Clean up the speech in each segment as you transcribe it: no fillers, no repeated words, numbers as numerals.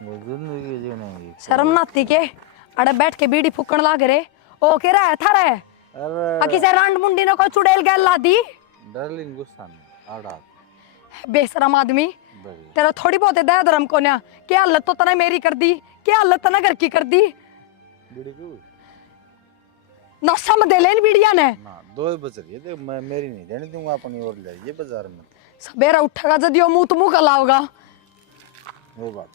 वो जिंदगी जीने की शर्म ना आती के अड़े बैठ के बीड़ी फूकण लाग रे ओ के रहा था रे अरे अकी से रांड मुंडी ने कोई चुड़ैल गैल ला दी डार्लिंग गुस्सा में आड़ा बेशरम आदमी बड़ी तेरा थोड़ी बहुत दया धर्म को ना क्या हालत तो तने मेरी कर दी क्या हालत तने घर की कर दी बीड़ी क्यों नशा में दे लेन बीड़िया ने ना 2 बज रही है देख मैं मेरी नहीं रहने दूंगा अपनी ओर ले ये बाजार में सवेरा उठेगा जदियो मुंह तो मुंह लाओगा वो बात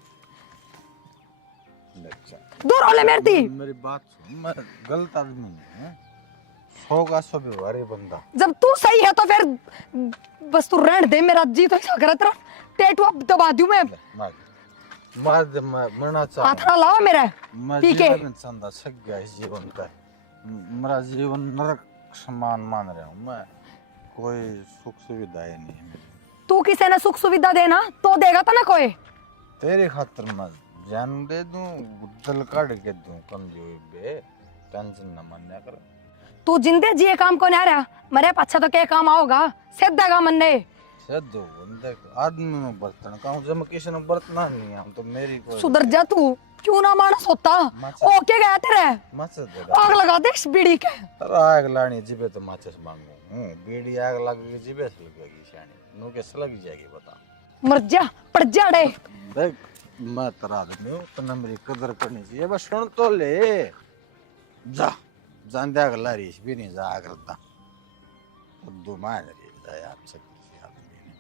अच्छा दूर हो ले मेरी ती मेरी बात सुन मैं गलत आदमी नहीं है 100 का 100 व्यवहारी बंदा जब तू सही है तो फिर बस तू रहने दे मेरा जी तो ऐसा करत रहा टेटू अब दबा दूं मैं मार दे मैं मरना चाहता हाथ ना लाओ मेरा मैं ठीक है जीवन संदा सक गया इस जीवन का मेरा जीवन नरक समान मान रहा हूँ मैं कोई सुख सुविधाएं नहीं है तू किसी ने सुख सुविधा देना तो देगा तो ना कोई तेरे खातर मैं जान दे दूं दिल काट के दूं कमजोरी बे टेंशन न मान्या कर तू जिंदे जिए काम को नहीं आ रहा मरे पाछा तो क्या काम आओगा सिद्धागा मन ने सदो बंदे आदमी में बर्तन का जब किसी ने बर्तना नहीं है हम तो मेरी कोई सुधर जा तू क्यों ना मानस होता ओके गया तेरे माचस दे आग लगा दे इस बीड़ी के अरे आग लानी जिबे तो माचस मांगू बीड़ी आग लगेगी जिबे से लगेगी शानी नु के लग जाएगी बता मर जा पड़ जा रे देख मैं तेरा आदमी हूँ तो मेरी कदर करनी चाहिए बस सुन तो ले जा जान दे अगला रीस भी नहीं जा करता दो मान रही जा यार से किसी आदमी ने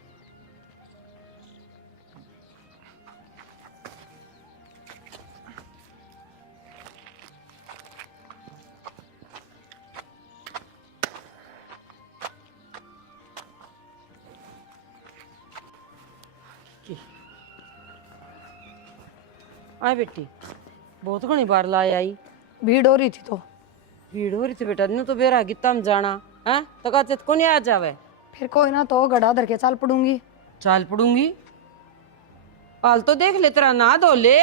आए बेटी बहुत घनी बार लाए आई भीड़ हो रही थी तो भीड़ हो रही थी बेटा न्यू तो बेरा गीता में जाना है तो कहते को नहीं आ जावे फिर कोई ना तो गड़ा धर के चाल पड़ूंगी चाल पड़ूंगी हाल तो देख ले तेरा ना धो ले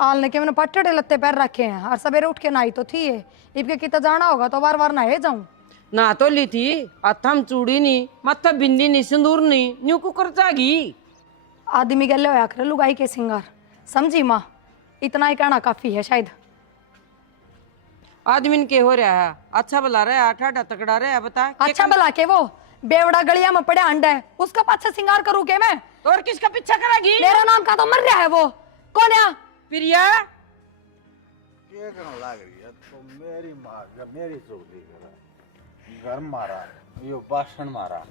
आल ने के मैंने पट्टे लत्ते पैर रखे हैं और सवेरे उठ के नहाई तो थी है इबके कितना जाना होगा तो बार बार नहाए जाऊं ना तो ली थी हाथम चूड़ी नहीं माथा बिंदी नहीं सिंदूर नहीं न्यू कुकर जागी आदमी गले होया करे लुगाई के सिंगार समझी माँ इतना ही कहना काफी है शायद आदमी के हो रहा है अच्छा भला रहा है आठा तकड़ा रहा है बता अच्छा भला के वो बेवड़ा गलिया में पड़े अंडा है उसका पाछा सिंगार करूँ के मैं तो और किसका पीछा करेगी मेरा नाम का तो मर रहा है वो कौन है प्रिया क्या करने लग रही है तो मेरी माँ मेरी चोरी करा घर मारा यो भाषण मारा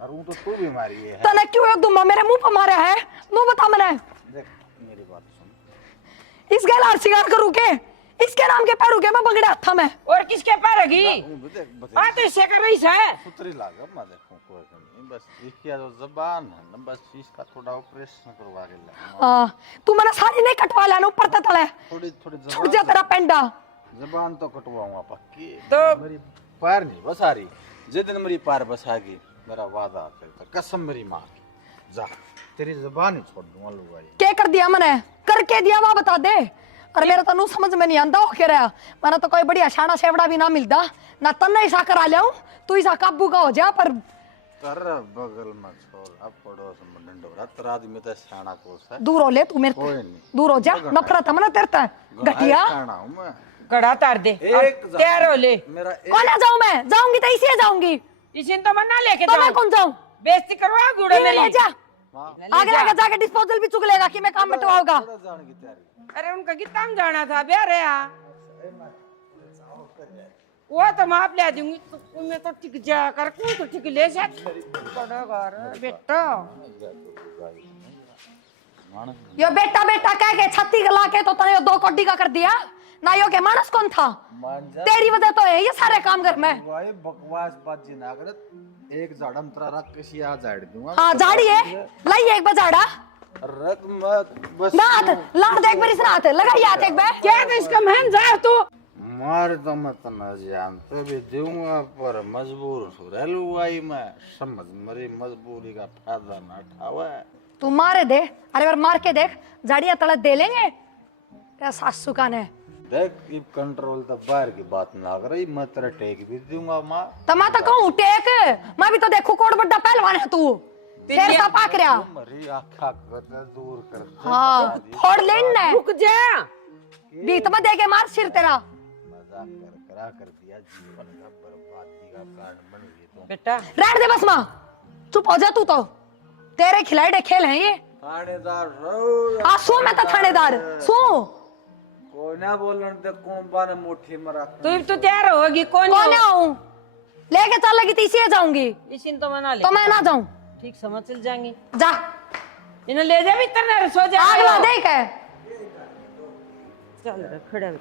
और वो तो तू भी मारी है तने क्यों एक दुम्मा मेरे मुंह पर मारा है मुंह बता मैंने देख मेरी बात सुन इस गैल आर सिंगार करूँ के इसके नाम के पैरों के मैं बगड़े हाथा में और किसके पैरेगी देख आ तो इससे कर रही है सुतरी लागा मैं देखूं कोई नहीं बस इसकी जो जबान है ना बस इसका थोड़ा ऑपरेशन करवा के ले हाँ तू मैंने सारी नहीं कटवा लेना ऊपर तक तले थोड़ी थोड़ी छुट जा तेरा पेंडा जबान तो कटवाऊंगा पक्की तो मेरी पैर नहीं बस आ रही जिस दिन मेरी पैर बस आ गई मेरा वादा करता कसम मेरी माँ की जा तेरी जबान ही छोड़ दूंगा लुगाई क्या कर दिया मैंने करके दिया वहां बता दे और मेरा तो नू समझ में नहीं आंदा हो के रहा मैंने तो कोई बढ़िया शाना शेवड़ा भी ना मिलता ना तन्ने ऐसा करा लिया तू ऐसा काबू का हो जा पर कर बगल में छोड़ अब पड़ोस में डंडोरा तेरा आदमी तो शाना कोस है दूर हो ले तू मेरे कोई से नहीं दूर हो जा नफरत है मैंने तेरे से घटिया शाना हूं मैं गड़ा तार दे एक तैयार हो ले मेरा कौन आ जाऊं मैं जाऊंगी तो इसी जाऊंगी इसी तो मना लेके तो मैं जाओ कौन जाऊं बेइज्जती करवा गुड़ा ले मेरी जा आगे आगे जाके डिस्पोजल भी चुक लेगा कि मैं काम बटवाऊंगा जाने की तैयारी अरे उनका गीता में जाना था ब्याह रे वो तो माप ले दूंगी तो मैं तो ठीक जा कर को तो ठीक ले जा बड़ा घर बेटा यो बेटा बेटा कह के छत्ती गला के तो तने 2 कोडी का कर दिया ना यो के मानस कौन था तेरी वजह तो है ये सारे काम घर में भाई बकवास बात जी ना कर एक झाड़म तेरा रख किसी आ झाड़ दूंगा हाँ झाड़ी है लाई एक बजाड़ा रख मत बस ना हाथ लाड़ देख मेरी सना हाथ लगाई हाथ एक बार क्या तो इसका महन जा तू मार तो मत न जान तो भी दूंगा पर मजबूर हूँ रेलवाई में समझ मेरी मजबूरी का फायदा ना उठावा तू मारे दे अरे बार मार के देख झाड़िया तले दे लेंगे क्या सासू का ने देख इब कंट्रोल तो बाहर की बात ना कर रही मैं तेरा टेक भी दूंगा माँ तो मैं तो कहूँ टेक मैं भी तो देखू कोड बड्डा पहलवान है तू शेर सा पाक रहा। मरी आँखा कर दूर कर। हाँ फोड़ लेना रुक जा। बीत में दे के मार सिर तेरा। मजाक कर दिया, जीवन का बर्बादी का कारण बन गई तुम। बेटा रहने दे बस माँ, चुप हो जा तू तो, तेरे खिलाड़े खेल हैं ये। थानेदार रहो आ सो मैं तो थानेदार सो। कोई ना बोलन दे कौन बाने मुट्ठी मरा। तू तो तैयार होगी कौन कौन आऊं लेके चल लगी तीसरी जाऊंगी इसी तो मना ले तो मैं ना जाऊं। ठीक समझ चल जाएंगे। जा इन्हें ले जा भीतर ना सो जा। अगला देख है चल रे खड़े हो।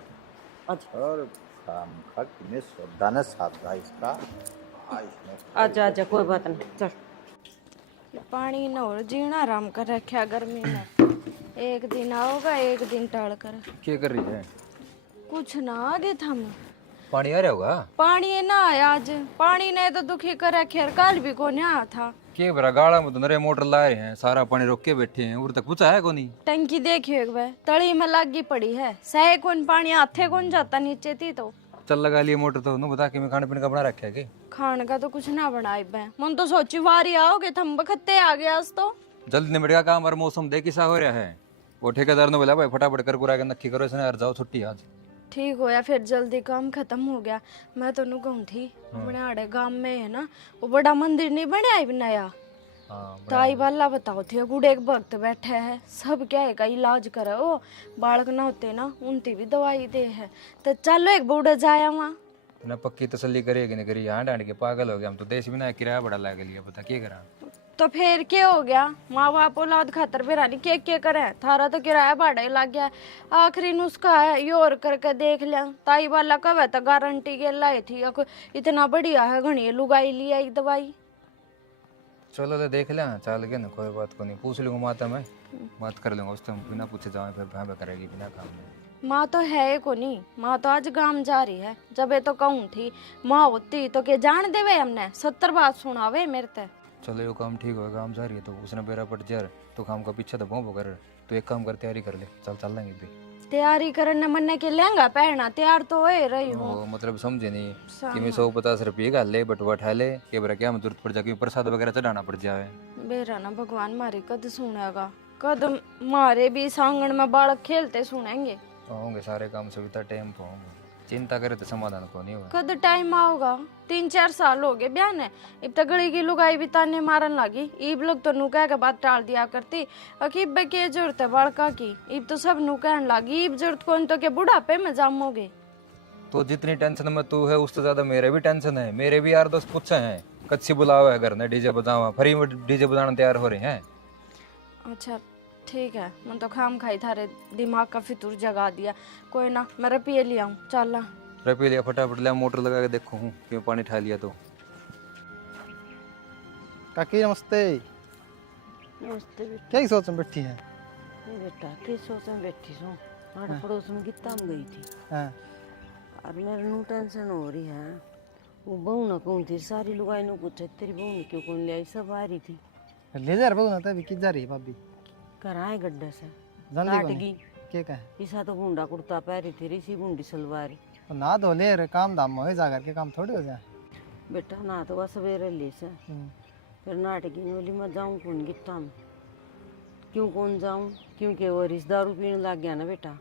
अच्छा और काम खा किने सोदा ने साधा इसका इसने अच्छा अच्छा कोई बात नहीं चल। पानी न और जीना आराम कर रखा गर्मी में। एक दिन आओगा एक दिन टल कर। क्या कर रही है? कुछ ना आगे थम पानी आ रहा होगा। पानी ना आया आज। पानी ने तो दुखी कर रखे कल भी को आया था। के बरा गाड़ा में तो नरे मोटर ला रहे हैं, सारा पानी रोक के बैठे हैं, उधर तक पूछा है को नहीं। टंकी देखियो एक बार तली में लागी पड़ी है, सहे कौन पानी हाथे कौन जाता नीचे थी तो। चल लगा लिए मोटर तो नु बता के मैं खाने पीने का बना रखा है के? खाने का तो कुछ ना बनाई बे, मन तो सोची वारी आओगे थम बखत्ते आ गया आज तो। जल्दी निबट का काम और मौसम देख किसा हो रहा है। वो ठेकेदार ने बोला भाई फटाफट कर कुरा के नक्की करो इसने यार, जाओ छुट्टी आज। ठीक हो या फिर जल्दी काम खत्म हो गया। मैं तो नु कहूं थी अपने आड़े गांव में है ना वो बड़ा मंदिर नहीं बनाया नया। हाँ ताई वाला बताओ थे गुड़े एक भक्त बैठे है, सब क्या है का इलाज करे ओ बालक ना होते ना उनती भी दवाई दे है। तो चलो एक बूढ़ा जाया वहाँ ना पक्की तसल्ली करेगी नहीं करी, यहाँ डांट के पागल हो गया हम तो। देश भी ना किराया बड़ा लगा लिया, पता क्या करा। तो फिर क्या हो गया, माँ बाप औलाद खातर बेरानी के करे, थारा तो किराया भाड़ा ही लग गया। आखिरी नुस्खा है यो और करके देख लिया। ताई वाला कब है तो गारंटी के लाई थी इतना बढ़िया है घनी लुगाई लिया दवाई। चलो तो देख लेना चल के ना, कोई बात को नहीं, पूछ लूंगा माता मैं बात कर लूंगा उससे, बिना पूछे जाओ फिर भाई करेगी बिना काम में। माँ तो है को नहीं, माँ तो आज गांव जा रही है। जब ये तो कहूँ थी माँ होती तो के जान देवे हमने 70 बात सुनावे मेरे ते। चलो ये काम ठीक होगा, काम जा रही है तो उसने बेरा पट जा तो काम का पीछे तो भोंपो कर। तो एक काम कर तैयारी कर ले, चल लेंगे भी। तैयारी करने मन के लहंगा पहना तैयार तो हो रही हूँ। वो मतलब समझे नहीं कि मैं 150 रुपये का ले बटुआ उठा ले के बरा क्या जरूरत पड़ जाए, प्रसाद वगैरह चढ़ाना पड़ जाए। बेरा ना भगवान मारे कद सुनेगा, कद मारे भी सांगण में बालक खेलते सुनेंगे। होंगे सारे काम सुविधा टाइम पे होंगे, चिंता करे तो समाधान को नहीं होगा। कद टाइम आओगा, 3-4 साल हो गए ब्याह ने, इब तक गली की लुगाई भी ताने मारन लगी। इब लोग तो नुका के बात टाल दिया करती, अकीब के जरूरत है बालका की, इब तो सब नुकहन लगी। इब जरूरत कौन तो के बुढ़ापे में जामोगे। तो जितनी टेंशन में तू है उससे ज्यादा मेरे भी टेंशन है। मेरे भी यार दोस्त पूछे हैं कच्ची बुलावा है घर ने डीजे बजावा, फ्री में डीजे बजाना तैयार हो रहे हैं। अच्छा ठीक है, मैं तो खाम खाई थारे दिमाग का फितूर जगा दिया। कोई ना मैं रपिए ले आऊं, चल रपी लिया फटाफट ले, मोटर लगा के देखो हूँ कि पानी ठा लिया तो। काकी नमस्ते। नमस्ते बेटा। क्या ही सोच में बैठी है? ये बेटा किस सोच में बैठी सो, हमारे पड़ोस में गीता में गई थी हाँ और मेरे नू टेंशन हो रही है। वो बहू ना कौन थी, सारी लुगाई नु पूछे तेरी बहू ने क्यों कौन ले आई, सब आ रही थी। ले जा रहा ना तभी की जा रही है भाभी। घर आए गड्ढे से जान काट दे गई। क्या कहे? ईसा तो बूंदा कुर्ता पहरी थी, ऋषि बूंदी सलवार। तो ना धो ले रे, काम धाम हो जा करके काम थोड़ी हो जाए। बेटा ना तो वह सवेरे ले से फिर नाटकी नोली में जाऊँ कौन गिट्टा में, क्यों कौन जाऊँ, क्योंकि वो रिश्ते दारू पीने लग गया ना बेटा।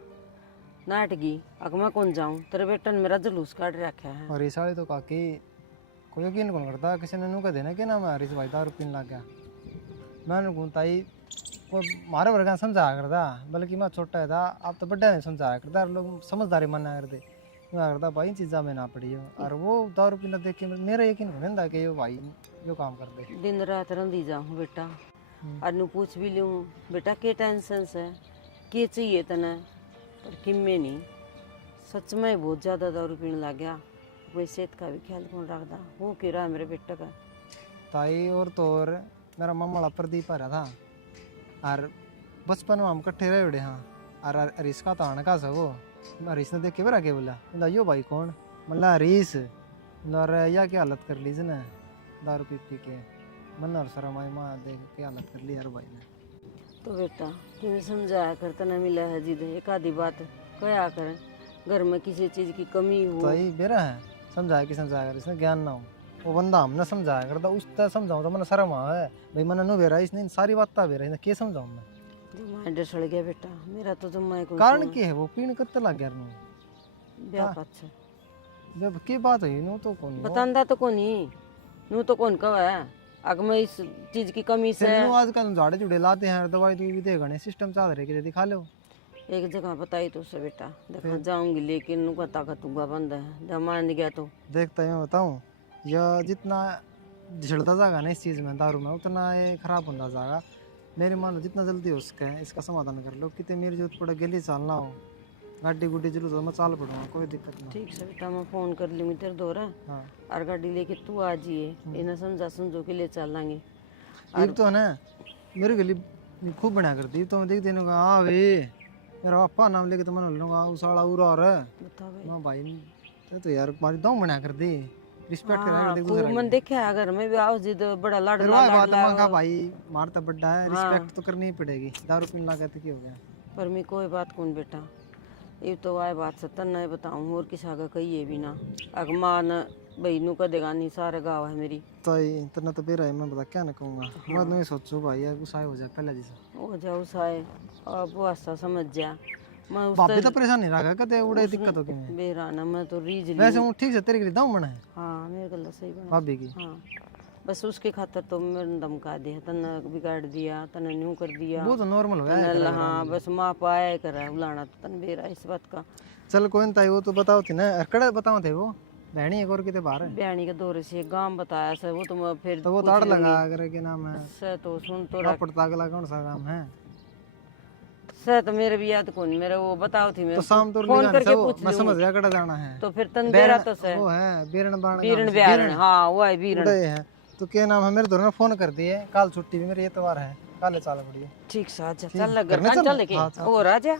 नाटकी अगर मैं कौन जाऊँ, तेरे बेटा ने मेरा जुलूस काट रखा है। और इस वाली तो काकी कोई यकीन कौन करता, किसी ने नुका देना कि ना मैं भाई दारू पीने लग गया। मैंने कौन ताई कोई मारे वर्गा समझाया करता, बल्कि मैं छोटा था आप तो बड्डा नहीं समझाया करता, लोग समझदारी मना करते। मैं करता भाई इन चीज़ा में ना पड़ी हो, और वो दारू पीना देख के मेरा यकीन नहीं था कि ये भाई जो काम कर दे। दिन रात रंधी जाऊँ बेटा, और नू पूछ भी लूँ बेटा के टेंशन से के चाहिए तना, पर किम्मे नहीं। सच में बहुत ज़्यादा दारू पीने लग गया, कोई सेहत का भी ख्याल कौन रखता। वो क्यों रहा मेरे बेटे का। ताई और तो और मेरा मामा प्रदीप आ रहा था, और बचपन में हम इकट्ठे रहे बड़े। हाँ और हरीश का तो आने का सब वो हरीश ने देख के बरा के बोला यो भाई कौन, मतलब हरीश और या क्या हालत कर ली इसने दारू पी पी के, मन और शर्म आई माँ देख के हालत कर ली यार भाई ने। तो बेटा तुम्हें समझाया करता ना मिला है जिद, एक आधी बात कया करें, घर में किसी चीज़ की कमी हो। तो यही बेरा है समझाया कि समझाया कर, इसने ज्ञान ना हो। वो बंदा हमने समझाया करता उससे समझाऊं तो मैंने शर्म आवे भाई मैंने नु बेरा इसने सारी बात बेरा इन्हें के समझाऊं मैं जमाई डसड़ गया बेटा मेरा तो जमाई को कारण की है वो पीण करते लग गया नु ब्याह पाछे जब की बात है नु तो कौन बतांदा तो कोनी नू तो कौन कवा है अग मैं इस चीज की कमी से नु आजकल झाड़े जुड़े लाते हैं दवाई तो भी दे गणे सिस्टम चाल रहे कि दिखा लो एक जगह बताई तो उसे बेटा देखा जाऊंगी लेकिन नू का ताकतूंगा बंद है जब मान गया तो देखता मैं बताऊं यह जितना झड़ता जाएगा ना इस चीज में दारू में उतना ये खराब होता जाएगा मेरी मान लो जितना जल्दी हो सके इसका समाधान कर लो कितने मेरी जरूरत पड़े गली चालना हो गाड़ी गुड्डी जरूरत हो मैं चाल पड़ूंगा कोई दिक्कत नहीं ठीक से बेटा मैं फोन कर लूंगी तेरे दोरा हाँ और गाड़ी लेके तू आ जाइए इन्हें समझा समझो के लिए चल लांगे ये तो है ना मेरी गली खूब बना कर दी तो मैं देख देने का हाँ वे मेरा पापा नाम लेके तो मैंने लूंगा उस वाला उरा और बता भाई मैं भाई तो यार तुम्हारी दम बना कर दी रिस्पेक्ट करा हाँ, कर देख खूब मन देखे अगर मैं भी आओ जिद बड़ा लाड फिर वही बात है मैं भाई मारता बड्डा है रिस्पेक्ट तो करनी ही पड़ेगी दारू पीने लगा तो क्या हो गया पर मैं कोई बात कौन बेटा ये तो आए बात से तन नहीं बताऊं और किसी का कहिए भी ना अगमान भाई नू का देगा नहीं सारे गाँव है मेरी तो इतना तो बेरा है मैं बता क्या ना कहूँगा मैं तो ये सोचूं भाई यार गुस्सा हो जाए पहले जैसे हो जाओ साए अब वो ऐसा समझ जा मैं उस भाभी तो परेशान नहीं रहा कते उड़े दिक्कत हो कि मैं बेराना मैं तो रीज ली वैसे हूँ ठीक से तेरे के लिए दाम बना है हाँ मेरे गला सही बना भाभी की हाँ बस उसके खातर तो मेरे धमका दिया तने बिगाड़ दिया तने न्यू कर दिया वो तो नॉर्मल हो गया तने हाँ बस माँ पाया कर बुलाना तो तन बेरा इस बात का चल कोई नहीं वो तो बताओ थी ना कड़े बताओ थे वो बहनी एक और कितने बाहर है बयानी के दौरे से गांव बताया सर वो तो मैं फिर तो वो ताड़ लगा अगर के नाम है से तो सुन तो रापड़ तागला कौन सा काम है से तो मेरे भी याद कौन मेरे वो बताओ थी मैं तो शाम तो फोन करके पूछ मैं समझ गया कड़ा जाना है तो फिर तन बेरा तो से वो है बीरन बाण बीरन ब्यारण हाँ वो है बीरन उड़े है तो क्या नाम है मेरे दोनों ने फोन कर दिए काल छुट्टी भी मेरे एतवार है काले चाल बढ़िया ठीक से अच्छा चल लग करने चल? चल के हाँ, चल। और आजा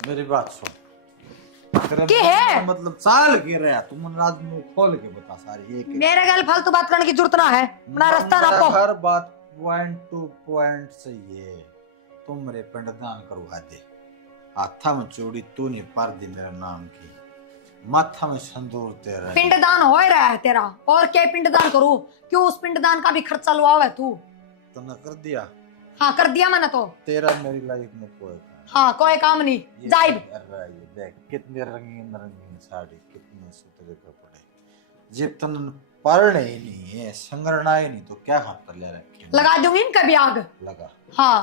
मेरी बात सुन तेरा के है? मतलब चाल के रहा तुम राज मुंह खोल के बता सारी एक मेरे गल फालतू बात करने की जरूरत ना है अपना रास्ता ना पो हर बात पॉइंट टू पॉइंट सही है तुम मेरे पिंडदान करवा दे हाथा में चूड़ी तू नहीं पर दी मेरे नाम की माथा में संदूर तेरा पिंडदान हो ही रहा है तेरा और क्या पिंडदान करूं क्यों उस पिंडदान का भी खर्चा लुआव है तू तो न कर दिया हाँ कर दिया मैंने तो तेरा मेरी लाइफ में कोई काम हाँ कोई काम नहीं ये जाइब कर रहा है ये देख कितने रंगीन रंगीन साड़ी कितने सुथरे कपड़े जब तन पढ़ने ही नहीं है संगरना ही नहीं तो क्या खातर ले रखे लगा दूंगी इनका भी आग लगा हाँ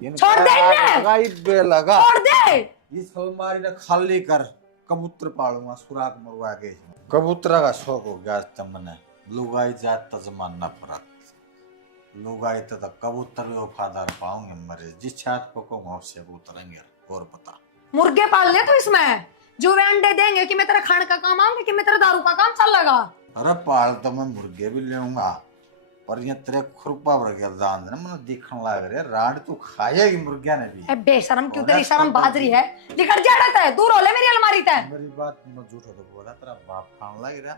इनका छोड़ दे इन्हें। लगा ही बे लगा छोड़ दे इस अलमारी ने खाली कर कबूतर पालूंगा सुराग मरवा के कबूतरा का शौक हो गया तमने लुगाई जात जमाना परत लुगाई तो कबूतर भी वफादार पाऊंगे मरे जिस छात पकोंगा उससे कबूतरेंगे और बता मुर्गे पाल ले तो इसमें जो वे अंडे देंगे कि मैं तेरा खाने का काम आऊंगी कि मैं तेरा दारू का काम चल लगा अरे पाल तो मैं मुर्गे भी लेऊंगा पर ये तेरे खुरपा पर गया दान ने मैंने देखने लग रहे राड तू खाएगी मुर्गिया ने भी ए बेशरम क्यों तेरी शर्म बाजरी है निकल जा रहा है दूर हो ले मेरी अलमारी से मेरी बात मैं झूठ तो बोला तेरा बाप खान लग रहा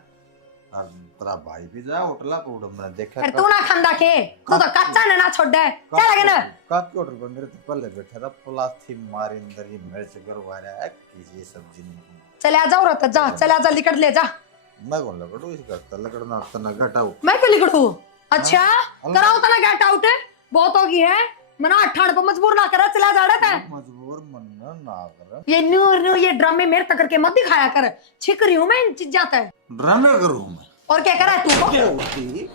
और तेरा भाई भी जा होटला पे उड़ मैंने देखा फिर तू ना खांदा के तू तो कच्चा ने ना छोड़ दे चल आगे ना काकी ऑर्डर पर मेरे तो पहले बैठा था प्लास्टी मारी अंदर ये मिर्च गरवा रहा है कि ये सब्जी नहीं चले आ जाओ रत जा चले आ जल्दी कर ले जा मैं कौन लगड़ू इस करता लगड़ना तना घटाऊ मैं क्यों लिखड़ू अच्छा कराओ तना गेट आउट बहुत होगी है मना अठान पर मजबूर ना करा चला जा रहा था मजबूर मन ना कर ये नूर ये ड्रामे मेरे तक करके मत दिखाया कर छिक रही हूँ मैं इन चीज जाता है ड्रामे करूं मैं और क्या करा है तू को क्या होती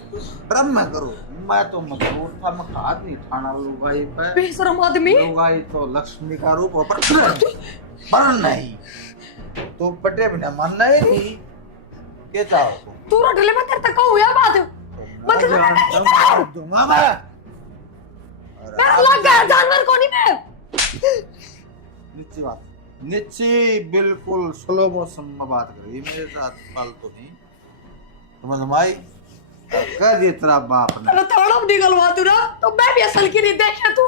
ड्रामा करूं मैं तो मजबूर था मैं खाद नहीं ठाना लुगाई पे बेशरम आदमी लुगाई तो लक्ष्मी का रूप हो पर नहीं तो पटे बिना मानना ही नहीं क्या चाहो तू रटले में तेरे तक को हुआ बात मतलब दूंगा मैं मेरा लग गया जानवर को नहीं मैं नीचे बात नीचे बिल्कुल स्लो मोशन में बात करी मेरे साथ फालतू नहीं समझ माई कह दिया तेरा बाप ने अरे थोड़ा निकलवा तू ना तो मैं भी असल की नहीं देखे तू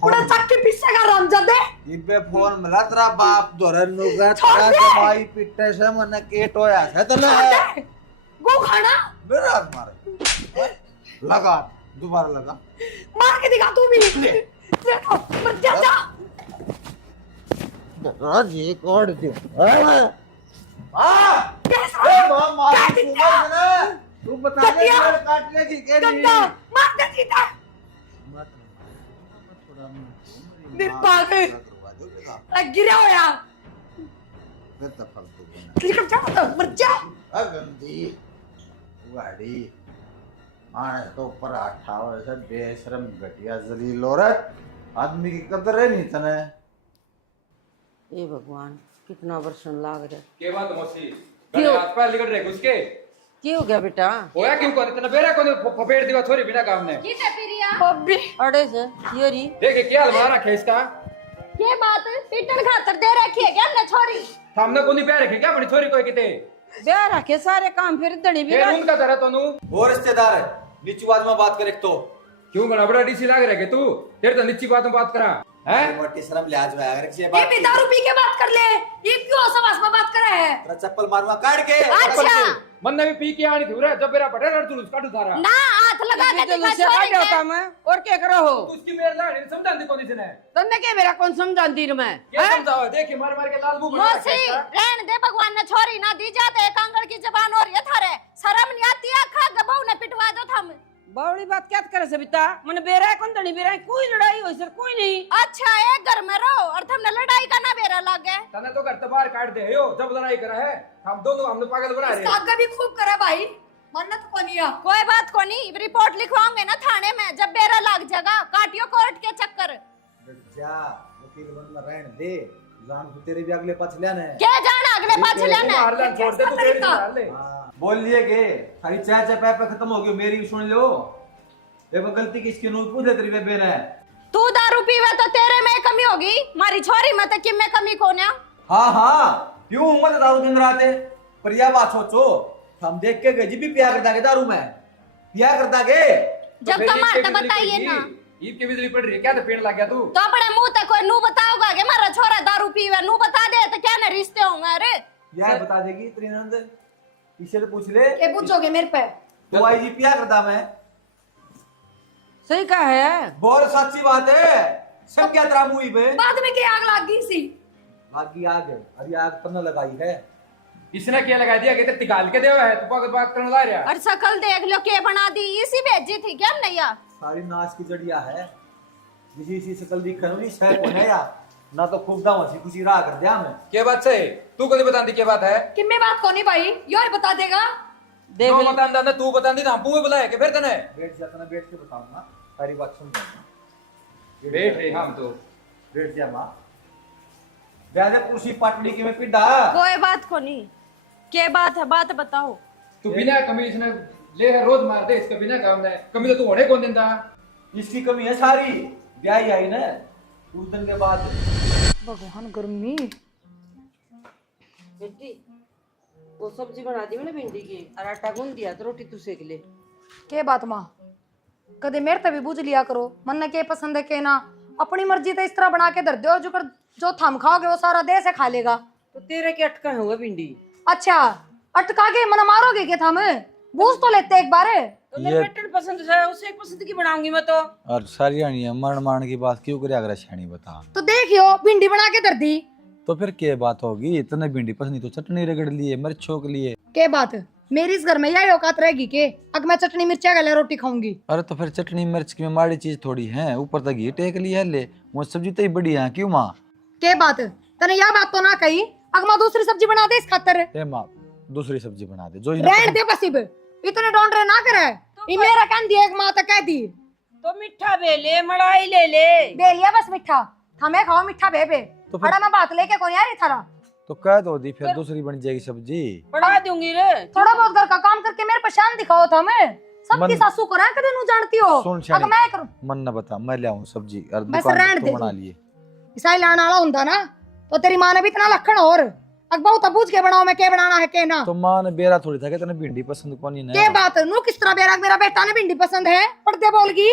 पूरा चक्के पीछे का रामजादे इबे फोन मिला तेरा बाप दोरन नुगा तेरा जमाई पिट्टे से मन केट होया है तो ना गो खाना मेरा हाथ मारे लगा दोबारा लगा मार के दिखा तू भी देखो मत जा जा राज ये कोड दे हां कैसा मां काट लेगी केरी गंदा मार दे सीधा निर्पाग गिरा होया निकल जा तो मर जा गंदी गाड़ी आने तो पराठा वैसे बेशरम घटिया जलील औरत आदमी की कदर है नहीं तने ए भगवान कितना वर्षन लाग रहा। के बात मौसी गले हाथ पैर लिकड़ रहे घुस के क्या हो गया बेटा? होया क्यों कोनी इतना बेरा कोनी फपेड़ दिवा छोरी बिना काम ने बब्बी अड़े से ये री देखे क्या हलवा रखे इसका ये बात पीटन खातर दे रखी है क्या हमने छोरी? सामने कोनी प्यार रखे क्या अपनी छोरी कोई किते ब्याह रखे सारे काम फिर धनी भी फिर उनका तरह तोनू वो रिश्तेदार है नीचू बात में बात करे तो क्यों बड़ा बड़ा डीसी लाग रहे तू तेरे तो निच्ची बात में बात करा है मोटी शर्म लिहाज में आकर किसी ये बात भी दारू पी के बात कर ले ये क्यों समाज में बात कर रहा है तेरा चप्पल मारूंगा काट के अच्छा मन ने भी पी के आनी थी उरे जब मेरा पटे रड़ जुलूस काटू थारा ना हाथ लगा के दिखा से छोरी काटे के। होता मैं और क्या करो हो तू उसकी मेरे लाने समझा दी कोनी से तुमने क्या मेरा कौन समझाती रे मैं क्या समझाओ देखे मार मार के लाल मुंह बना मौसी रहन दे भगवान ने छोरी ना दी जाते कांगड़ की जबान हो रही है थारे शर्म नहीं आती है खा गबऊ ने पिटवा दो थम। बावड़ी बात क्या करे सबिता मन बेरा है कौन धनी बेरा है कोई लड़ाई हो सर कोई नहीं। अच्छा एक घर में रहो और तुमने लड़ाई का ना बेरा लग गए। तने तो घर बाहर काट दे हो जब लड़ाई करा है हम दोनों हम लोग पागल बना रहे इसका आगे भी खूब करा भाई मन्नत को नहीं कोई बात को नहीं रिपोर्ट लिखवाओगे ना थाने में जब बेरा लग जाएगा काटियो कोर्ट के चक्कर। जा वकील बन में रहने दे जान को तेरे भी अगले पाछ लेने क्या जाना अगले पाछे लेना मार ले छोड़ दे तू पेड़ निकाल ले बोल लिए के खाली चाय चाय पे खत्म हो गयो मेरी भी सुन लो देखो गलती किसकी नूत पूछे तेरी बेबे ने तू दारू पीवे तो तेरे में कमी होगी मारी छोरी में तो किम में कमी कोन्या। हाँ क्यों मत दारू दिन राते पर यह बात सोचो हम देख के गए जी भी प्यार करता के दारू में प्यार करता के जब कमाल तो बताइए ना ईद की बिजली पड़ रही है क्या तो पेड़ लग गया तू तो अपने मुंह तक कोई नू बताओगा कि मारा छोरा दारू पीवे नू बता दे तो क्या ना रिश्ते होंगे। अरे यह बता देगी त्रिनंद इसे तो पूछ ले ये पूछोगे मेरे पे तो आई जी प्यार करता मैं सही कहा है बहुत सच्ची बात है सब क्या तेरा मुंह पे बाद में क्या आग लग गई सी बाकी आग है अभी आग तब लगाई है इसने क्या लगा दिया कि तेरे निकाल के देवा है तू पागल बात करने ला रहा और शकल देख लो के बना दी इसी भेजी थी क्या नैया सारी नाश की जड़िया है जिसी इसी शकल दिख रही शहर को है या ना तो खूब दाम हंसी खुशी रहा कर दिया मैं क्या बात से तू कभी बता दी क्या बात है कि मैं बात को नहीं भाई यो ही बता देगा देख जो ले बता दा तू बता दी ना हम पूरे बुलाए के फिर तने बैठ जाता ना बैठ के बताऊंगा सारी बात समझाऊंगा बैठ रहे हम तो बैठ जा मां ब्याजे कुर्सी पाटड़ी के में पिड्डा कोई बात को नहीं क्या बात है बात बताओ। तू बिना कमी इसने ले रोज मार दे इसका बिना काम है कमी तो तू होने कौन देता इसकी कमी है सारी ब्याह आई ना उस दिन के बाद भगवान गर्मी बेटी वो सब्जी बना दी मैंने भिंडी की और आटा गूंद दिया तो रोटी तू सेक ले। के बात माँ कदे मेरे तभी बूझ लिया करो मन ने के पसंद है के ना अपनी मर्जी तो इस तरह बना के धर दो जो थम खाओगे वो सारा देह से खा लेगा। तो तेरे के अटका हुआ भिंडी अच्छा अटका के मन मारोगे क्या थम बूझ तो लेते एक बार तो मेरे बेटे ने पसंद है उसे एक पसंद की बनाऊंगी मैं तो। और सारी मरण मारण की बात क्यों करे अगर छानी बता तो देखियो भिंडी बना के धर दी तो फिर क्या बात होगी इतने भिंडी पसंद तो चटनी रगड़ लिए मिर्चों के लिए के बात मेरी इस घर में यही औकात रहेगी के अगर मैं चटनी मिर्चा गले रोटी खाऊंगी। अरे तो फिर चटनी मिर्च की माड़ी चीज थोड़ी है ऊपर तक घी टेक लिया ले वो सब्जी तो ही बड़ी है क्यों माँ के बात तने यह बात तो ना कही अगर मैं दूसरी सब्जी बना दे इस खातर ए माँ दूसरी सब्जी बना दे जो रहन दे बसिब इतने डोंट रहे ना करे ये मेरा कह दी एक माँ तो कह दी तो मिठा बे ले मलाई ले ले दे लिया बस मिठा हमें खाओ मिठा बेबे तो फिर- बड़ा मैं बात लेके कौन यार थारा तो कह दो दी फिर दूसरी बन जाएगी सब्जी बढ़ा दूंगी रे। थोड़ा बहुत घर का काम करके मेरे परेशान दिखाओ था मैं सबकी मन- सासू को रहा कदे नू जानती हो सुन अगर मैं करूं मन न बता मैं ले आऊं सब्जी और बस दुकान रहन पे दे। तू बना लिए ईसाई लाने वाला हुंदा ना तो तेरी माँ ने भी इतना लखन और अग बहुत पूछ के बनाओ मैं के बनाना है के ना तो माँ ने बेरा थोड़ी था कि तने भिंडी पसंद कौन ही के ना बात नू किस तरह बेरा मेरा बेटा ने भिंडी पसंद है पढ़ते बोलगी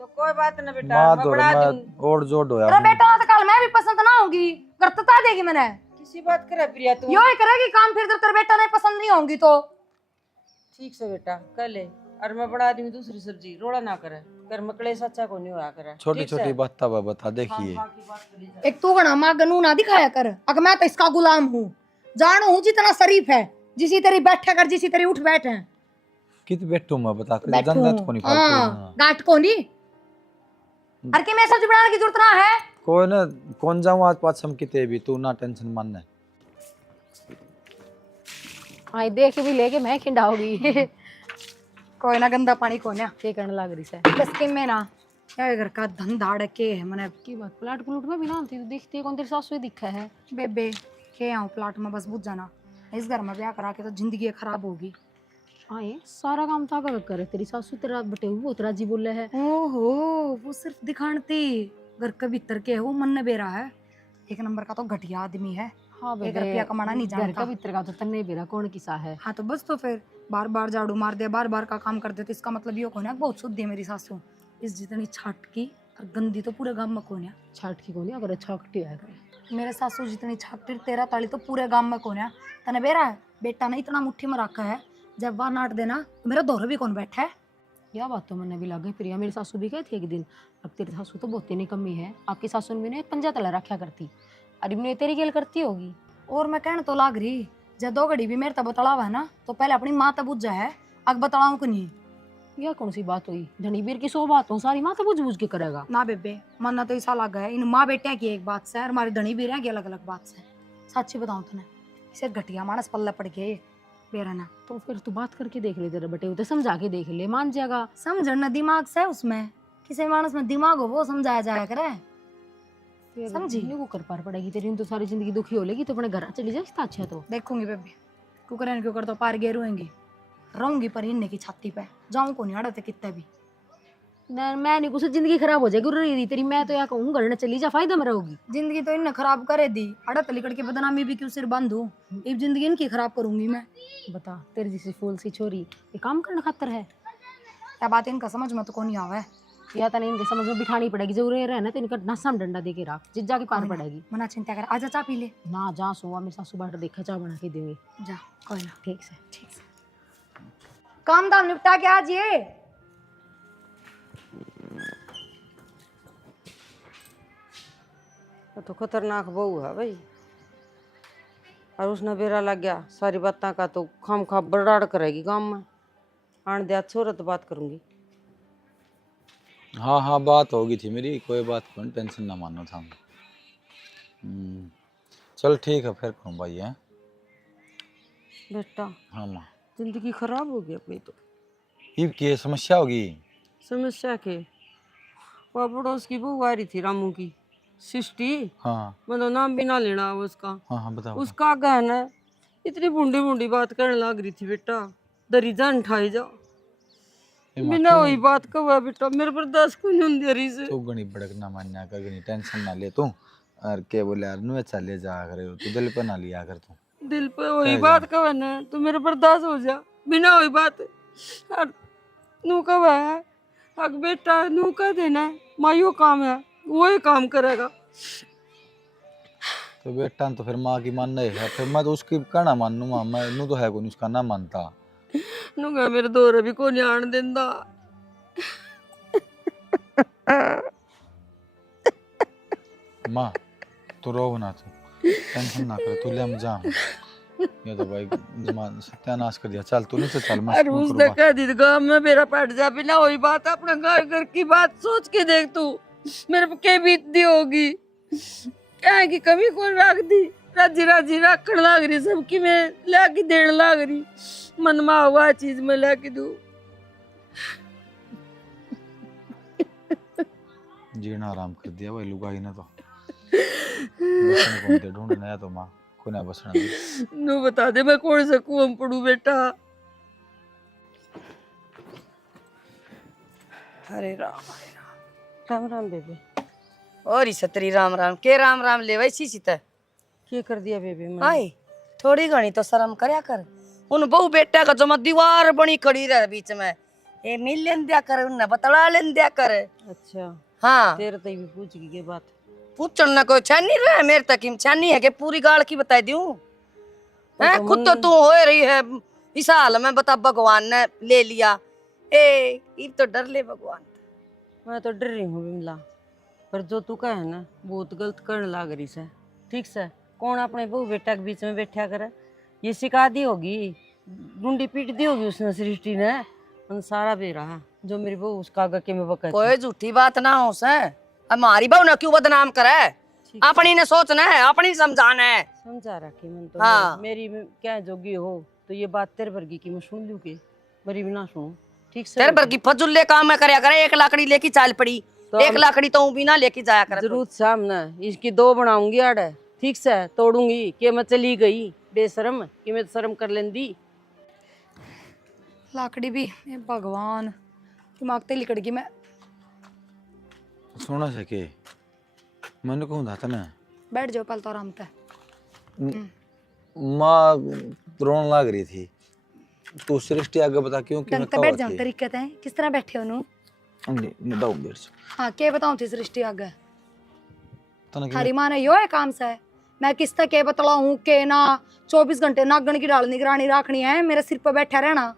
तो कोई बात ना बेटा माँ मैं तो बढ़ा मैं दूंगी। और जोड़ दो तेरा यार बेटा तो कल मैं भी पसंद ना होगी करता देगी मैंने किसी बात करे प्रिया तू यो ही करेगी काम फिर जब तेरे बेटा ने पसंद नहीं होंगी तो ठीक से बेटा कर ले और मैं बढ़ा दूंगी दूसरी सब्जी रोड़ा ना करे कर मकड़े सच्चा को नहीं होया करे छोटी ठीक से? छोटी बात बता देखिए हाँ, की बात करी जाए। एक तू गणा माँ गनू ना दिखाया कर अगर मैं तो इसका गुलाम हूँ जानू हूँ जितना शरीफ है जिसी तेरी बैठे कर जिसी तेरी उठ बैठ है कित बैठू मैं बता के बैठूं। दंदत को नहीं हाँ, फालतू गांठ को नहीं। अरे कि मैं सब्जी बनाने की जरूरत ना है। कोई ना कौन जाऊं आज पास हम किते भी तू ना टेंशन मानना आई देख भी लेके मैं खिंडाओगी कोई ना गंदा पानी को ना के करने लग रही से बस कि मैं ना क्या घर का धंधा अड़के है मैंने की बात प्लाट प्लूट में भी ना आती तो दिखती है कौन तेरी सासू ही दिखा है बेबे के आऊँ प्लाट में बस बुझ जाना इस घर में ब्याह करा के तो जिंदगी खराब होगी। आए सारा काम तो आगे करे तेरी सासू तेरा बटे हुए बहुत राजी बोले है ओहो वो सिर्फ दिखाती घर के भीतर के है वो मन बेरा है। एक नंबर का तो घटिया आदमी है। हाँ एक रुपया कमाना नहीं घर जानता। का भीतर का तो तन्ने बेरा कौन किसा है हाँ तो बस तो फिर बार बार झाड़ू मार दे बार बार का काम कर दे तो इसका मतलब ये कोने बहुत शुद्ध है मेरी सासू। इस जितनी छाटकी और गंदी तो पूरे गांव में कोने। छाट की कोनी अगर अच्छा कटी है मेरे सासू जितनी छाटी तेरा ताली तो पूरे गांव में कोने। तने बेरा है बेटा ने इतना मुट्ठी में रखा है जब वह नाट देना तो मेरा दौर भी कौन बैठा है। यह बात तो मैंने भी लगे प्रिया मेरी सासू भी कहती है एक दिन अब तेरी सासू तो बहुत ही नहीं कमी है आपकी सासू ने भी ना एक पंजा तला रखा करती अरे मैंने तेरी गेल करती होगी और मैं कहने तो लाग रही जब दो घड़ी भी मेरे तब बतलावा है ना तो पहले अपनी माँ तब बुझ जाए अग बतलाऊ को नहीं। यह कौन सी बात हुई धनी बीर की 100 बात हो सारी माँ तो बुझ बुझ के करेगा ना बेबे मानना तो ऐसा लगा है इन माँ बेटे की एक बात से और हमारी धनी भी रहे अलग अलग बात से। सच्ची बताऊं तूने इसे घटिया मानस पल्ले पड़ गए बेरा ना। तो फिर तू बात करके देख ले तेरे बटे उसे समझा के देख ले मान जाएगा समझना दिमाग से उसमें किसी मानस में दिमाग हो वो समझाया जाया करे समझी। ये वो कर पार पड़ेगी तेरी तो सारी जिंदगी दुखी हो लेगी तो अपने घर चली जाए अच्छा तो देखूंगी बेबे कुकर क्यों कर तो पार गे रुएंगी रहूंगी पर इन्ने की छाती पे जाऊं को नहीं अड़ते कितने भी मैं नहीं कुछ जिंदगी खराब हो जाएगी रही तेरी मैं तो यहाँ कहूँ घर न चली जा फायदा में रहोगी जिंदगी तो इनने खराब करे दी अड़त लिकड़ के बदनामी भी क्यों सिर बांधू अब जिंदगी इनकी खराब करूंगी मैं। बता तेरी जैसी फूल सी छोरी ये काम करने खातर है क्या बात इनका समझ में तो कौन आवे या तो नहीं इनके समझ में बिठानी पड़ेगी जरूर रहना तो इनका नसम डंडा दे के रख जिज्जा की पार पड़ेगी मना चिंता कर आजा चाय पी ले ना जा सोवा मेरे सासू बाहर देखा चाय बना के देंगे जा कोई ना ठीक से काम दाम निपटा के आज ये तो खतरनाक बहू है भाई और उसने बेरा लग गया सारी बातें का तो खाम खा बड़ाड़ करेगी गाँव में आन दे छोरा तो बात करूंगी। हाँ हाँ बात होगी थी मेरी कोई बात कौन टेंशन ना मानो था चल ठीक है फिर कहूँ भाई है बेटा हाँ माँ जिंदगी खराब हो गई अपनी तो ये की समस्या होगी समस्या के वो पड़ोस की बहू आ रही थी रामू की सृष्टि हाँ मतलब नाम भी ना लेना उसका हाँ हाँ बताओ उसका गहना इतनी बूंदी बूंदी बात करने लग रही थी बेटा दरी जान ठाई जा बिना वही बात कहा बेटा मेरे पर 10 को नहीं दे रही से तू गणी बड़क ना मान्या कर गणी टेंशन ना ले तू और के बोले यार नु अच्छा ले जा करे तू दिल पे ना लिया कर तू दिल पे वही बात कहा ना तो मेरे बर्दाश्त हो जा बिना वही बात और नू कहा है अग बेटा नू कह देना मायो काम है वही काम करेगा तो बेटा तो फिर माँ की मानना है फिर मैं तो उसकी कहना मानू माँ मैं नू तो है कौन उसका ना मानता नू कहा मेरे दौरे भी को नहीं आन देंदा माँ तू रो ना तू टेंशन ना कर तू ले हम जा ये तो भाई जमान सत्यानाश कर दिया चल तू नहीं चल अरे उसने कह दी गाँव में मेरा पट जा बिना वही बात अपने घर की बात सोच के देख तू मेरे पे के बीतती होगी क्या की कमी कौन रख दी राजी राजी रखने लग रही सबकी मैं लाके देने लग रही मन में हुआ चीज में लाके दू जीना आराम कर दिया भाई लुगाई ने तो बसने को दे ढूंढ नया तो माँ को ना बसना नू बता दे मैं कौन सा कुआं पड़ू बेटा। हरे राम राम राम बेबे और ही सतरी राम राम के राम राम ले वैसी सीता क्या कर दिया बेबे मैं आई थोड़ी घनी तो शर्म करया कर उन बहु बेटा का जमा दीवार बनी खड़ी रहे बीच में ये मिल लेन दिया कर उन्हें बतला लेन दिया कर। अच्छा हाँ तेरे तक भी पूछ गई के बात पूछन ना कोई छानी रहे मेरे तक ही छानी है कि पूरी गाड़ की बता दूं है खुद तो तू हो रही है इस हाल में बता भगवान ने ले लिया ये तो डर ले भगवान मैं तो डर रही हूँ बिमला पर जो तू कहे ना बहुत गलत करने लग रही से ठीक से कौन अपने बहू बेटा के बीच में बैठा करे ये शिका दी होगी डूंडी पीट दी होगी उसने सृष्टि ने उन सारा बेरा है जो मेरी बहू उसका आगे के में बकत कोई झूठी बात ना हो से। हमारी बहू ने क्यों बदनाम करे? अपनी ने सोचना है, अपनी समझाना है। समझा रखी मन तो हाँ। मेरी क्या जोगी हो तो ये बात तेरे वर्गी की मैं सुन लूं के मेरी भी ना सुनो ठीक से। तेरे पर की फजुल्ले काम में करया करे। एक लाकड़ी लेके चाल पड़ी तो एक लाकड़ी तो भी ना लेके जाया करे। जरूर सामने इसकी 2 बनाऊंगी आड़े ठीक से तोड़ूंगी कि मैं चली गई बेशरम कि मैं शर्म कर लेंदी। लाकड़ी भी ए भगवान दिमाग ते लिकड़ गई मैं। सोना सके मैंने कहूँ था ना बैठ जाओ पल तो आराम से। माँ रोन लाग रही थी तो सृष्टि आगे बता क्यों कि ढंग मैं से बैठ जाओ तरीके से। किस तरह बैठे हो नु? बताओ मेरे से हाँ के बताऊं थी सृष्टि आगे तना कि हरी माँ ने यो है काम से मैं किस तक के बतलाऊं के ना 24 घंटे नागन की डाल निगरानी रखनी है मेरे सिर पर बैठा रहना।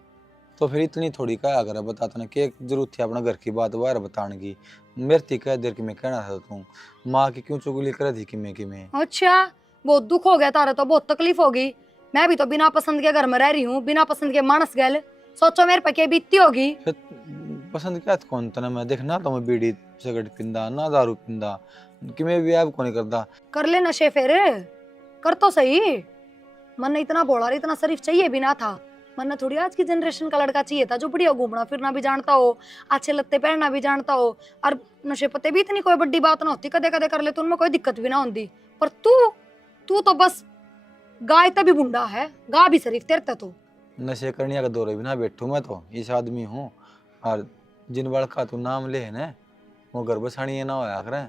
तो फिर इतनी थोड़ी क्या करे बताता ना कि जरूरत थी अपना घर की बात बाहर बताने की। मेरे थी कह देर कि मैं कहना था तू माँ की क्यों चुगली करे थी कि मैं अच्छा बहुत दुख हो गया तारा तो बहुत तकलीफ होगी। मैं भी तो बिना पसंद के घर में रह रही हूँ बिना पसंद के मानस गैल सोचो मेरे पे क्या बीतती होगी। फिर पसंद क्या कौन तना मैं देखना तो मैं बीड़ी सिगरेट पिंदा ना दारू पिंदा कि मैं भी आप को नहीं करता। कर ले नशे फिर कर तो सही। मन ने इतना बोला इतना शरीफ चाहिए भी ना था। मन ने थोड़ी आज की जनरेशन का लड़का चाहिए था जो बढ़िया घूमना फिरना भी जानता हो अच्छे लगते पहनना भी जानता हो और नशे पत्ते भी इतनी कोई बड़ी बात ना होती कदे कदे कर ले तो उनमें कोई दिक्कत भी ना होती। पर तू तो बस गाय तभी बुंडा है गा भी शरीफ तेरते तो नशे करने का दौरे भी ना बैठू मैं तो इस आदमी हूँ और जिन बड़ का तू नाम ले है ना वो घर बसानी ना होया करे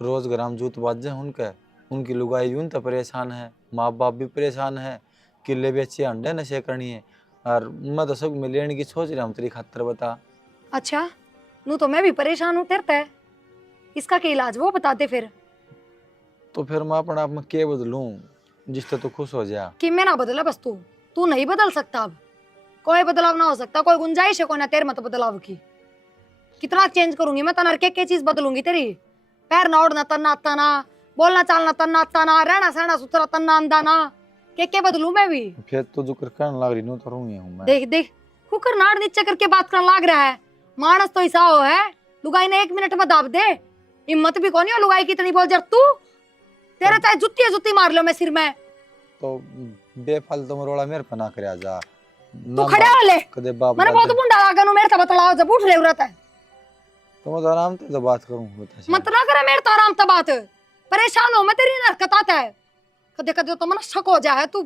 रोज ग्राम जूत बाजे उनके उनकी लुगाई भी उन तो परेशान है माँ बाप भी परेशान है किले बेचे अंडे नशे करनी है और मैं तो सब में लेने की सोच रहा हूँ तेरी खातर बता। अच्छा नू तो मैं भी परेशान हूँ तेरते इसका क्या इलाज वो बता दे फिर। तो फिर मैं अपने आप में क्या बदलूं जिससे तू खुश हो जा। कि मैं ना बदला बस तू नहीं बदल सकता अब कोई बदलाव ना हो सकता कोई गुंजाइश है कोई ना तेरे मत बदलाव की। कितना चेंज करूंगी मैं तना के चीज बदलूंगी तेरी पैर ना ओढ़ना तन्ना आता ना बोलना चालना तन्ना आता ना रहना सहना सुथरा तन्ना अंदा ना के बदलू मैं भी। फिर तो जो करने लग रही नू तो रूंगी हूं मैं। देख देख कुकर नाड़ नीचे करके बात करने लग रहा है। मानस तो ऐसा हो है लुगाई ने 1 मिनट में दाब दे हिम्मत भी कौन है लुगाई की इतनी बोल जर तू तेरा चाहे जुत्ती मार लो मैं सिर में। तो बेफालतू में रोड़ा मेरे पे ना करे जा तू खड़े हो ले कदे बाप मैंने बहुत बुंडा आगे मेरे से बतलाओ जब उठ ले उरत है तो मैं आराम से तो बात करूं बता मत ना करे मेरे तो आराम से बात परेशान हो मैं तेरी हरकत आता है कदे कदे तो मन शक हो जाए तू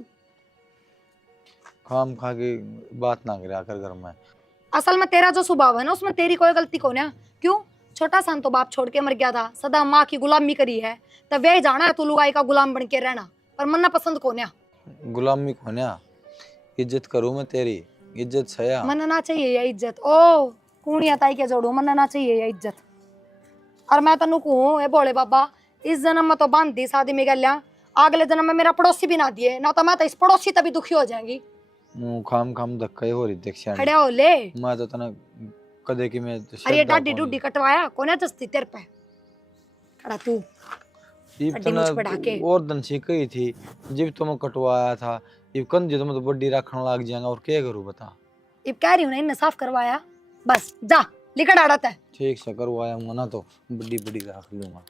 खाम खा के बात ना करे आकर घर में। असल में तेरा जो स्वभाव है ना उसमें तेरी कोई गलती कौन है। क्यों छोटा सान तो बाप छोड़ के मर गया था सदा माँ की गुलामी करी है तब वे जाना है तू लुगाई का गुलाम बन के रहना पर मन्ना पसंद कौन है। गुलामी कौन है इज्जत करूं मैं तेरी इज्जत छया मन ना चाहिए ये इज्जत ओ कूणिया ताई के जोड़ू मन ना चाहिए ये इज्जत। और मैं तनु कहूं ए बोले बाबा इस जन्म में तो बांध दी शादी में गलिया अगले जन्म में मेरा पड़ोसी भी ना दिए ना तो मैं तो इस पड़ोसी तभी दुखी हो जाएंगी। खाम धक्का हो रही देख खड़े हो ले मैं तो तना कदे की मैं अरे ये डाडी डूडी कटवाया कौन है जस्ती तेरे पे खड़ा तू हड्डी मुझ पे ढाके और दन सी कही थी जब तो मैं कटवाया था ये कंधे तो मैं तो बड्डी रखने लग जाएगा और क्या करूं बता। अब कह रही हूं ना इन्हें साफ करवाया बस जा लिकड़ आड़त है ठीक से करवाया हूँ ना तो बड्डी बड्डी रख लूंगा।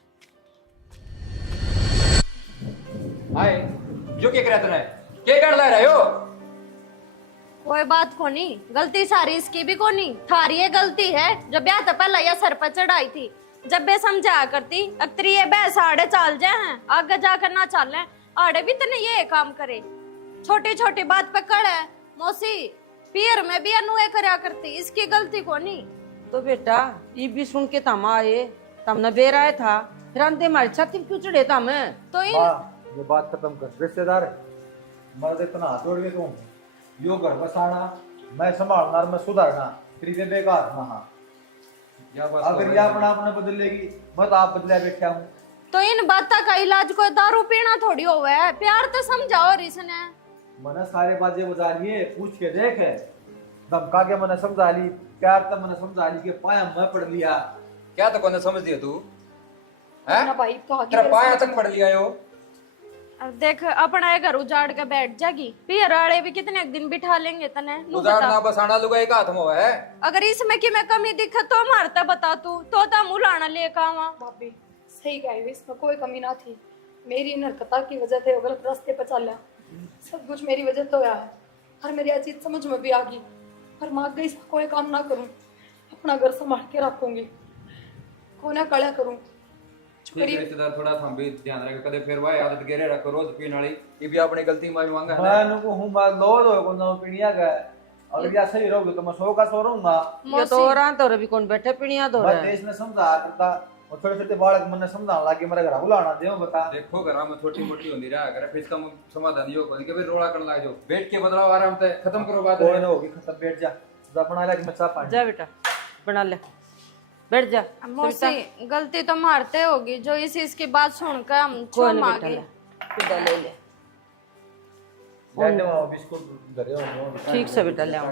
हाय जो क्या करे तूने क्या कर ला रहे हो? कोई बात को नहीं गलती सारी इसकी भी को नहीं थारी ये गलती है जब ब्याह तो पहले यह सर पर चढ़ाई थी जब बे समझाया करती अक्तरी ये बे साढ़े चाल जाए हैं आगे जाकर ना चाले आड़े भी तने ये काम करे छोटी छोटी बात पे कड़ है मौसी पियर में भी अनुए करया करती इसकी गलती को नहीं। तो बेटा ये भी सुन के तम आए तम न बेर आया था फिर अंते हमारी छाती क्यों चढ़े तम तो इन ये बात खत्म कर रिश्तेदार मर्द इतना हाथ जोड़ के कहूँ यो घर बसाना मैं संभालना मैं सुधारना फिर ये बेकार ना अगर ये अपना अपना बदल लेगी मैं तो आप बदले बैठा हूँ। तो इन बातों का इलाज कोई दारू पीना थोड़ी होवे है प्यार तो समझाओ इसने मैंने सारे बाजे बजा लिए पूछ के देख धमका के मैंने समझा ली प्यार तो मैंने समझा ली के पाया मैं पढ़ लिया क्या तो कौन समझ दिया तू हैं? ना भाई तो आगे तेरा पाया तक पढ़ लिया यो अब देख अपना ये घर उजाड़ के बैठ जागी फिर राड़े भी कितने दिन बिठा लेंगे तने नू बता। उजाड़ना बसाना लुगाई का हाथ में है। अगर इसमें कि मैं कमी दिखत तो मारता बता तू तो मुलाना लेकर आवा। भाभी सही कही, इसमें कोई कमी ना थी। मेरी इन हरकता की वजह से वो गलत रास्ते पर चला, सब कुछ मेरी वजह तो हुआ है। और मेरी ये चीज समझ में भी आ गई, पर माँ गई कोई काम ना करूं, अपना घर संभाल के रखूंगी, कोना कड़ा करूं। ठीक है रिश्तेदार, थोड़ा हम भी ध्यान रखे, कदे फिर वह आदत गिरे रखो रोज पीने वाली, ये भी अपनी गलती मांग मांगा है ना। मैं को हूं बात लो दो को ना पीनिया का, अगर या सही रहोगे तो मैं 100 का 100 रहूंगा। ये तो रहा तो भी कौन बैठे पिणिया तो बस रहा देश ने समझा करता और छोटे छोटे बालक मन समझाने लगे मेरा घर बुलाना दे बता। देखो घर में छोटी मोटी होती रहा करे, फिर इसका समाधान यो कोनी के फिर रोड़ा करने लग जाओ, बैठ के बदलाव आराम से खत्म करो बात। कोई ना होगी खत्म, बैठ जा बना ले कि मैं चाह पानी जा बेटा बना ले, बैठ जा। मौसी गलती तो मारते होगी, जो इसकी बात सुनकर हम कोई छोड़ ना बेटा मांगे। ले, खुदा ले ले। बैठ दे बिस्कुट घर ठीक से बेटा ले आओ।